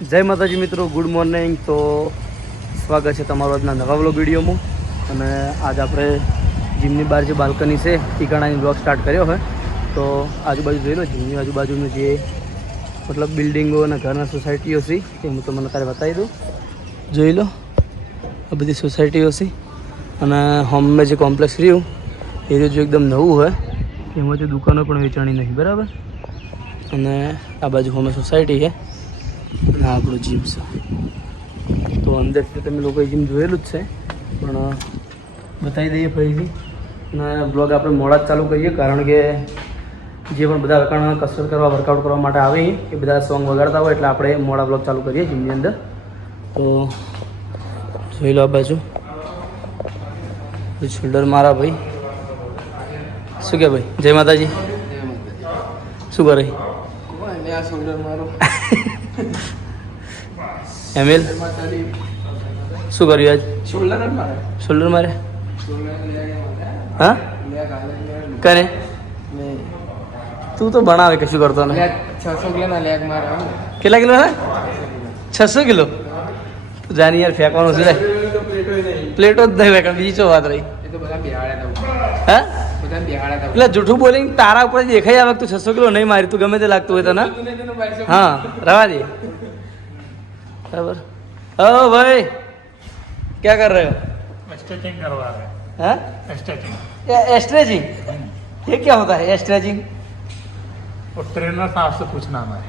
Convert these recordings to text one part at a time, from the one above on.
જય માતાજી મિત્રો, ગુડ મોર્નિંગ. તો સ્વાગત છે તમારો આજના નવા વ્લોગ વિડીયોમાં. અને આજ આપણે જીમની બહાર જે બાલ્કની છે ટીકાણાની વ્લોગ સ્ટાર્ટ કર્યો હોય. તો આજુબાજુ જોઈ લો, જીમની આજુબાજુનું જે મતલબ બિલ્ડિંગો અને ઘરના સોસાયટીઓ છે એ હું તમને અત્યારે બતાવી દઉં. જોઈ લો, આ બધી સોસાયટીઓ છે. અને હોમમાં જે કોમ્પ્લેક્સ રહ્યું એ જો એકદમ નવું હોય એમાં જે દુકાનો પણ વેચાણી નહીં, બરાબર. અને આ બાજુ હોમે સોસાયટી છે અને આપણું જીમ છે. તો અંદરથી તમે લોકોએ જીમ જોયેલું જ છે, પણ બતાવી દઈએ ફરીથી. અને બ્લોગ આપણે મોડા જ ચાલુ કરીએ, કારણ કે જે પણ બધા વખાણ કસરત કરવા વર્કઆઉટ કરવા માટે આવે એ બધા સોંગ વગાડતા હોય, એટલે આપણે મોડા બ્લોગ ચાલુ કરીએ જીમની અંદર. તો જોઈ લો આ બાજુ શોલ્ડર મારા ભાઈ. શું કે ભાઈ? જય માતાજી. શું કરે? શોલ્ડર મારો એમિલ શું કર્યું આજ? શોલ્ડર મારે. હા કરે તું તો ભણાવે કશું કરતો ને. 600 કિલોના લેગ મારે. કેટલા કિલો હે? 600 કિલો. જાની યાર ફેંકવાનું છે. પ્લેટો જ નહીં ફેંકણ, બીજી ચો વાત રહી. હા એટલે જૂઠું બોલીને તારા ઉપર દેખાઈ આવે તું 600 કિલો નહીં મારી. તું ગમે તે લાગતું હોય તને. હા રવા દે બરાબર. ઓ ભાઈ क्या कर रहे हो? स्ट्रेचिंग करवा रहे हैं? हैं स्ट्रेचिंग. स्ट्रेचिंग ये क्या होता है स्ट्रेचिंग? और ट्रेनर साहब से पूछना हमारे.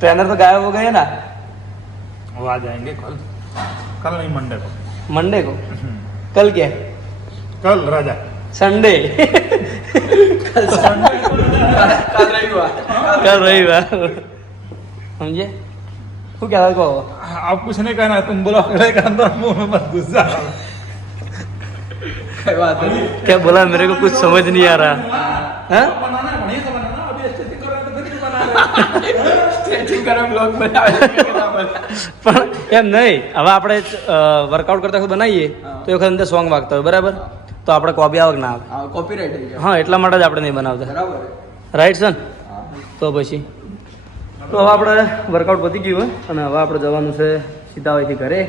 ट्रेनर तो गायब हो गए ना. वो आ जाएंगे कल नहीं मंडे को. मंडे को? कल क्या है? कल राजा संडे. कल रविवार समझे. શું કહેવાય કહો? आप कुछ नहीं कहना, तुम बोलो अगले का अंदर मुंह में मत घुस जाओ. क्या बात है? क्या बोला? मेरे को कुछ समझ नहीं आ रहा. हाँ बनाना है, बढ़िया से बनाना. अभी स्ट्रेचिंग कर रहे हैं तो फिर क्यों बना रहे हैं? સ્ટ્રેચિંગ કરે બ્લોગ બનાવે પણ એમ નહીં. હવે આપણે વર્કઆઉટ કરતા વખત બનાવીએ તો એ વખત અંદર સોંગ વાગતા હોય, બરાબર. તો આપણે કોપી આવક ના આવે, કોપીરાઇટ. હા એટલા માટે જ આપણે નહીં બનાવતા, બરાબર. Right sir. તો પછી તો હવે આપણે વર્કઆઉટ પતી ગયું હોય અને હવે આપણે જવાનું છે સીધા અહીંથી ઘરે.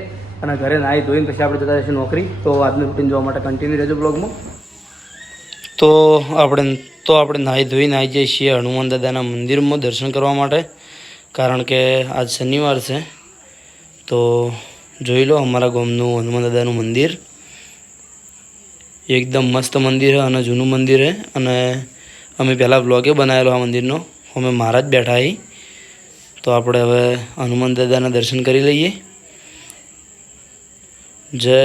અને ઘરે નાહી ધોઈને પછી આપણે જતા રહીશું નોકરી. તો આજનું રૂટીન જોવા માટે કન્ટિન્યુ રહેજો બ્લોગમાં. તો આપણે નાહી ધોઈને આવી જઈએ છીએ હનુમાન દાદાના મંદિરમાં દર્શન કરવા માટે, કારણ કે આજ શનિવાર છે. તો જોઈ લો અમારા ગામનું હનુમાન દાદાનું મંદિર એકદમ મસ્ત મંદિર છે અને જૂનું મંદિર છે. અને અમે પહેલાં બ્લોગે બનાવેલો આ મંદિરનો. અમે મહારાજ બેઠા અહીં. તો આપણે હવે હનુમાન દાદાના દર્શન કરી લઈએ. જય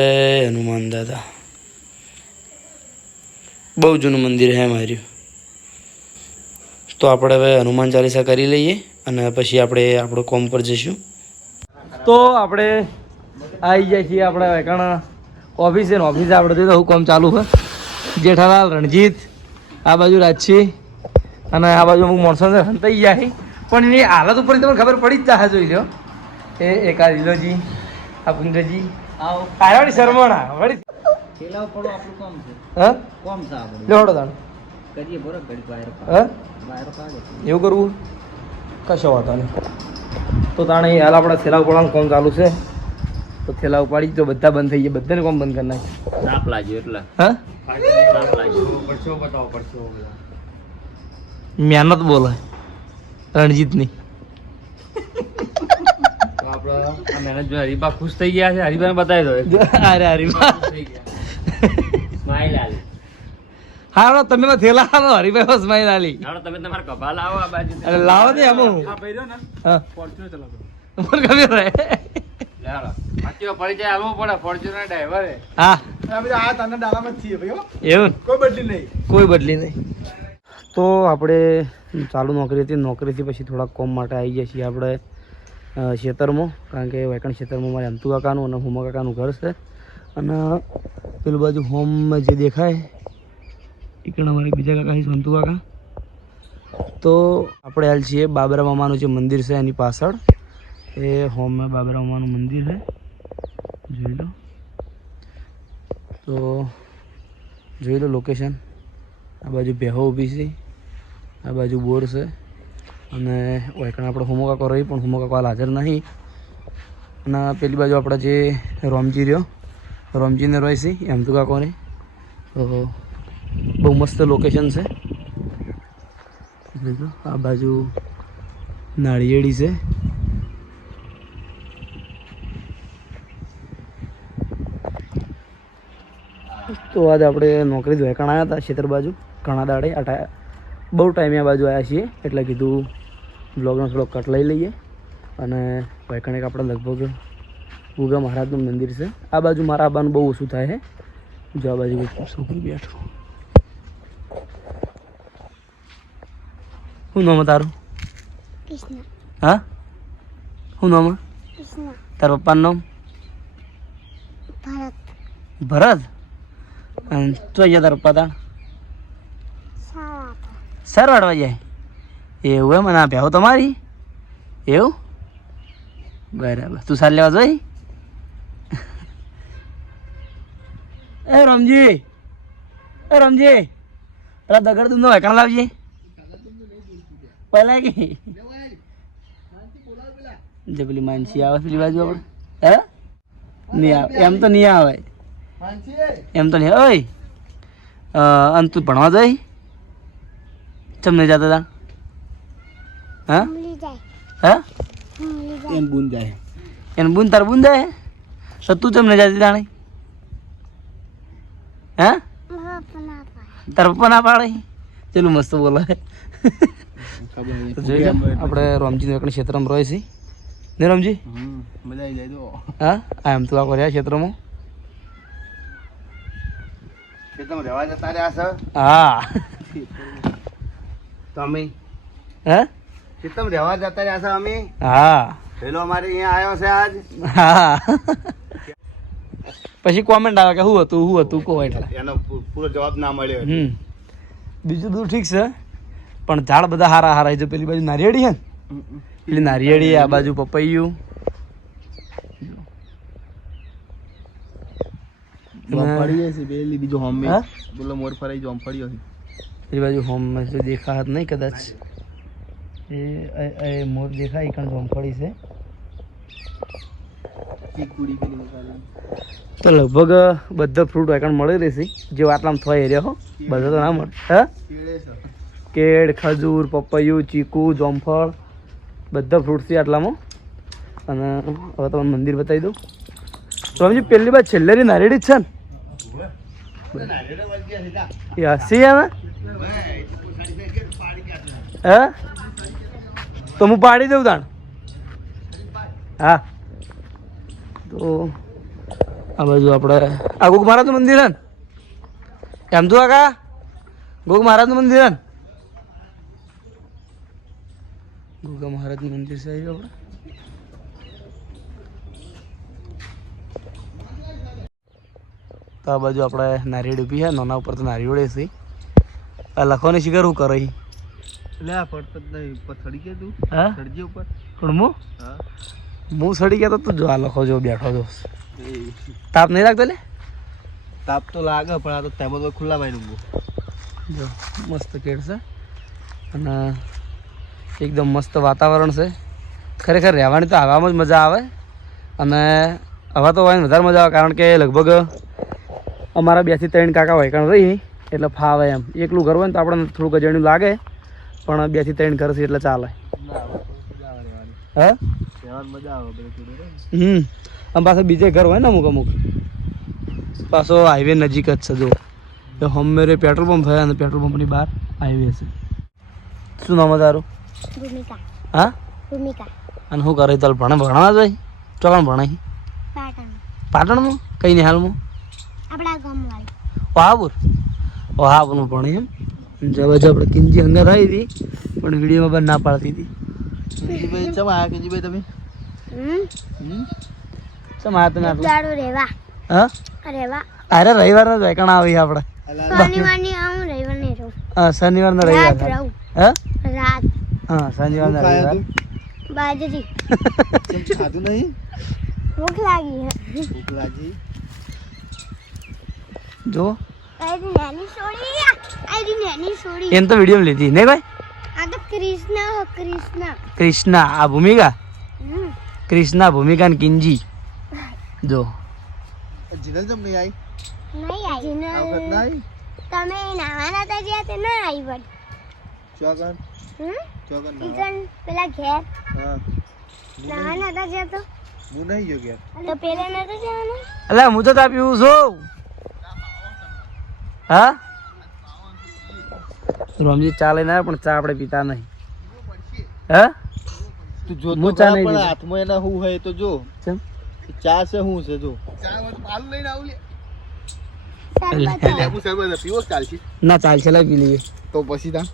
હનુમાન દાદા. બહુ જૂનું મંદિર છે માર્યું. તો આપણે હવે હનુમાન ચાલીસા કરી લઈએ અને પછી આપણે આપણો કોમ પર જઈશું. તો આપણે આવી જાય છીએ આપણે વેકાણા ઓફિસે. ને ઓફિસે આપણે જોઈએ તો કોમ ચાલુ છે. જેઠાલાલ, રણજીત, આ બાજુ રાજછી અને આ બાજુ અમુક માણસો હંતાઈ ગયા છે. પણ એની હાલત ઉપર તમને ખબર પડી જ જશે. જોઈ લો એક આ લીલોજી, આ પુંજજી, આવાની શરમણા વળી થેલા પડો આપણું કામ છે. હા કામ છે આપણું. લેવડો તાણ કરીએ બરો ઘડી વાયરો. હા વાયરો કાઢે એવું કરવું કશો વાતો નહીં. તો તાણે હાલ આપણે થેલા ઉપાડવાનું કામ ચાલુ છે. તો થેલા ઉપાડી તો બધા બંધ થઈ ગયા, બધાને કામ બંધ કરી નાખ્યું. સાપ લાગ્યો એટલે. હા સાપ લાગ્યો. પરસો બતાવો, પરસો. મહેનત બોલે રણજીતની. મહેનત જો હરીબા ખુશ થઈ ગયા છે. હરીબાને બતાવી દો. અરે હરીબા સ્માઈલ આલી. હા તમે થેલા આવો, હરીભાઈ સ્માઈલ આલી. તમે તમારા કપા લાવો આ બાજુ. અરે લાવો દે અમુ. હા ભઈરો ને. હા ફોર્ચ્યુનર ચલાવો. ઉપર કભી રહે. લાવો આજો પરિચય આલવો પડે. ફોર્ચ્યુનર ડ્રાઈવર હે. હા અમે આ તને ડાલામાં જ છીએ ભાઈઓ. એવું કોઈ બદલી નહીં, કોઈ બદલી નહીં. તો આપણે ચાલુ નોકરી હતી. નોકરીથી પછી થોડાક કોમ માટે આવી ગયા છીએ આપણે ખેતરમાં, કારણ કે વેકણ ખેતરમાં મારે અંતુ કાકાનું અને હુમા કાકાનું ઘર છે. અને પેલું બાજુ હોમમાં જે દેખાય એ પણ અમારે બીજા કાકા છે, સંતુ કાકા. તો આપણે હાલ છીએ બાબરા મામાનું જે મંદિર છે એની પાછળ. એ હોમમાં બાબરા મામાનું મંદિર છે, જોઈ લો. તો જોઈ લો લોકેશન. આ બાજુ ભેહો ઊભી છે, આ બાજુ બોર છે અને વૈકણ આપણે હુમો કાકો રહી પણ હુમો કાકો હાલ હાજર નહીં. અને પેલી બાજુ આપણે જે રોમજી રહ્યો રોમજીને રહે છે એમ તો કાકોને. તો બહુ મસ્ત લોકેશન છે. આ બાજુ નાળિયેરી છે. તો આજે આપણે નોકરી ધોયકાણ આવ્યા હતા ખેતર બાજુ ઘણા દાડે બહુ ટાઈમે આ બાજુ આવ્યા છીએ એટલે કીધું બ્લોગનો થોડો કટ લઈ લઈએ. અને ધોયકાણ એક આપણે લગભગ ઉગા મહારાજનું મંદિર છે. આ બાજુ મારા આવવાનું બહુ ઓછું થાય છે. જો આ બાજુ છોકરી બેઠું. શું નામ તારું? હા શું નામ? તારા પપ્પાનું નામ? ભરત. અને તો અહીંયા તારા પપ્પા તા સર વાળવા જાય એવું એમ? અને આ ભેહો તમારી એવું? બરાબર. તું સાર લેવા જોઈ? એ રમજી પેલા દગડ તું હોય કાં લાવજે પહેલા કે જે પેલી માનસી આવે પેલી બાજુ આપણે હે નહીં આવે એમ તો નહીં આવે એમ તો નહીં. ઓય અને તું ભણવા જઈ ચમ નહીં જતા તા? હા હા એમ બૂન જાય એને બૂન તાર બૂન જાય તો તું ચમ નહીં જતી તાણે? હા તારા પપ્પા ના પાડે? ચલું મસ્ત બોલાય. જોઈ આપણે રામજી એકણ ક્ષેત્રમાં રહે છે ને રામજી? મજા આવી જાય તો. હા એમ તો આખો રહ્યા ક્ષેત્રમાં રહેવા જતા રહ્યા છે. હા તમે હે ક્ષેત્રમાં રહેવા જતા રહ્યા છે અમે. હા પેલો અમારે અહીંયા આવ્યો છે આજ. હા પછી કોમેન્ટ આવે કે શું હતું કહો એટલે એનો પૂરો જવાબ ના મળ્યો. બીજું બધું ઠીક છે પણ ઝાડ બધા હારા હારા છે. પેલી બાજુ નારિયેળી છે ને પેલી નારિયેળી, આ બાજુ પપૈયું, પેલી બાજુ હોમ દેખાત નહીં કદાચ એ મોર દેખાય કારણ જોમફળી છે. તો લગભગ બધા ફ્રૂટ વાયકણ મળી રહેશે જે આટલામાં થવા એરિયા હો. બધા તો ના મળે. હા કેળ, ખજૂર, પપૈયું, ચીકુ, જોમફળ બધા ફ્રૂટ છે આટલામાં. અને હવે તમને મંદિર બતાવી દઉં. તો સમજી પહેલી બાદ છેલ્લેની નારેડી જ છે ને હસી આવે હે તો હું પાડી દઉં તાણ. હા તો આ બાજુ આપણે આ ગોગ મહારાજનું મંદિર હે ને એમ તો કાકા ગોગ મહારાજનું મંદિર હે ને ગોગા મહારાજનું મંદિર છે આપણે. તો આ બાજુ આપણે નારિયેળ ઊભી છે નાના ઉપર તો નારિયેળે છે. આ લખવાની શિખર શું કરે એટલે આ પડતો જ નહીં ઉપર ચડી ગયા તું. હા ચડજી ઉપર પણ હું સડી ગયા તો તું જો આ લખો જો બેઠો જો. તાપ નહીં લાગતો? લે તાપ તો લાગે પણ આ તો ટેબલ પર ખુલ્લા ભાઈ જો મસ્ત કેળ છે અને એકદમ મસ્ત વાતાવરણ છે. ખરેખર રહેવાની તો હવામાં જ મજા આવે અને હવા તો હોય વધારે મજા આવે કારણ કે લગભગ અમારા 2 થી 3 કાકા હોય કારણ રહી એટલે ફાવે એમ. એકલું ઘર હોય ને તો આપણને થોડુંક અજાણ્યું લાગે પણ 2 થી 3 ઘર છે એટલે ચાલે. હા મજા આવે. આમ પાછા બીજે ઘર હોય ને અમુક પાછો હાઈવે નજીક જ છે. જો હમેરે પેટ્રોલ પંપ છે અને પેટ્રોલ પંપની બહાર હાઈવે છે. શું નામ તારું? ભૂમિકા. હા ભૂમિકા. અને શું કરે તાર ભણવા જાય? ચોકણ ભણાય પાટણમાં? કઈ નહીં હાલમાં આપણા ગામવાળી વાહપુર. વાહપુરમાં ભણે એમ. જવા આપણે કિંજી હંગાત આવી હતી પણ વિડીયોમાં પણ ના પાડતી હતી. કિંજીભાઈ ચમ આયા? કિંજીભાઈ તમે ચમ આયા તમે? આટલું રેવા. હા રેવા. અરે રવિવારના જ વેકણ આવી આપણે. શનિવારની આવું રવિવારની રહું. હા શનિવારના રવિવાર રહું. હા રાત. હા શનિવારના રવિવાર. બાજરી ખાધું નહીં? ભૂખ લાગી. ભૂખ લાગી જો એમ તો વિડીયો લીધી નહીં ભાઈ? તો કૃષ્ણ કૃષ્ણ કૃષ્ણા આ ભૂમિકા કૃષ્ણા ભૂમિકા ને કિંજી જો નહીં આવી તમે નાવાના હતા જ્યાં તે ના આવી પણ પેલા ઘેર નાવાના હતા જ્યાં તો તો પેલા નતો જવાનું અલે હું તો ચા પીવું છું હા રોમજી ચા લઈને આવ્યા પણ ચા આપણે પીતા નહીં હા હું ચા નહીં પીતો. હાથમાં એના શું હોય તો જો ચમ? ચા છે શું છે જો ના ચાલશે લે પી લઈએ તો પછી તા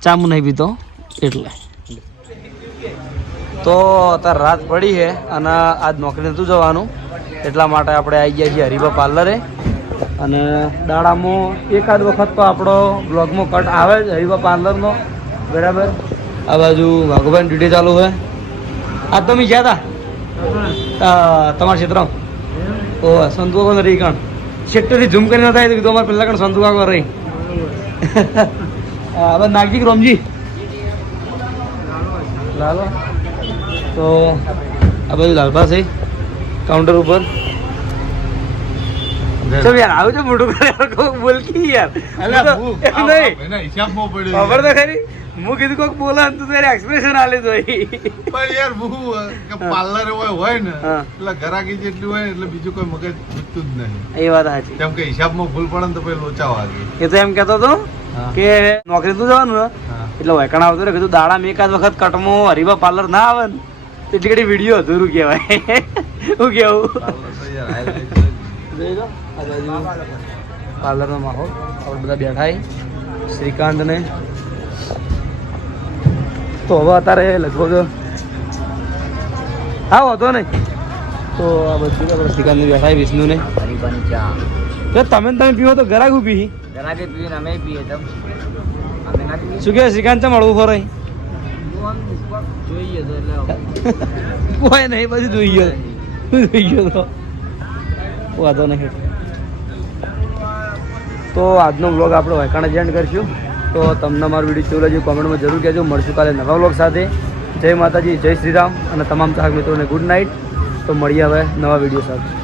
ચા હું નહીં પીતો એટલે તો અત્યારે રાત પડી છે અને આજ નોકરી નહોતું જવાનું એટલા માટે આપણે આવી ગયા છીએ હરિભા પાર્લરે અને દાડામાં એકાદ વખત તો આપણો બ્લોગમાં કટ આવે જ હરિભા પાર્લરનો બરાબર આ બાજુ વાઘુભાઈ ડ્યુટી ચાલુ છે આ તમે ગયા હતા તમારા ક્ષેત્રમાં ઓ સંતુ કાકો રહી કણ શેટ્ટરથી ઝૂમ કરીને થાય તો કીધું અમારે પહેલાં કણ સંતુ કાકો રહી હવે નાગજી રોમજી લાલો તો આ બધું લાલભા છે કાઉન્ટર ઉપર ચલ યાર આવું છે મોટું કરે કોક બોલકી યાર ખબર તો ખરી હું કીધું કોક બોલા તું તારે એક્સપ્રેશન આલે તો પાર્લર હોય ને એટલે ઘરાકી જેટલું હોય એટલે બીજું કોઈ મગજ ઘૂસતું જ નહીં એ વાત સાચી કેમ કે હિસાબમાં ભૂલ પડે ને તો પછી લોચા વાગે એ તો એમ કહેતો હતો કે નોકરી તું જવાનું ને એટલે વૈકણ આવતો રે કીધું દાડામાં એકાદ વખત કટમાં હરિભા પાર્લર ના આવે ને એટલી ઘડી વિડીયો અધૂરું કહેવાય શું કેવું પાર્લરનો માહોલ આપણે બધા બેઠા શ્રીકાંત ને તો હવે અત્યારે લગભગ હા વાંધો નહીં તો આ બધું આપણે શ્રીકાંત ને બેઠા વિષ્ણુ ને હરીબાની ચા તમે પીવો તો ગરાગું પી ગરાકે પીને અમે પીએ તમ અમે ના પીએ શું કે શ્રીકાંત ચા મળવું ખોરાય જોઈએ તો એટલે કોઈ નહીં પછી જોઈએ તો વાંધો નહીં તો આજનો બ્લોગ આપણે વાયકાણે જ એન્ડ કરીશું તો તમને મારો વિડીયો કેવું લાગ્યું કોમેન્ટમાં જરૂર કહેજો મળશું કાલે નવા બ્લોગ સાથે જય માતાજી જય શ્રી રામ અને તમામ ચાહક મિત્રોને ગુડ નાઇટ તો મળીએ હવે નવા વિડીયો સાથે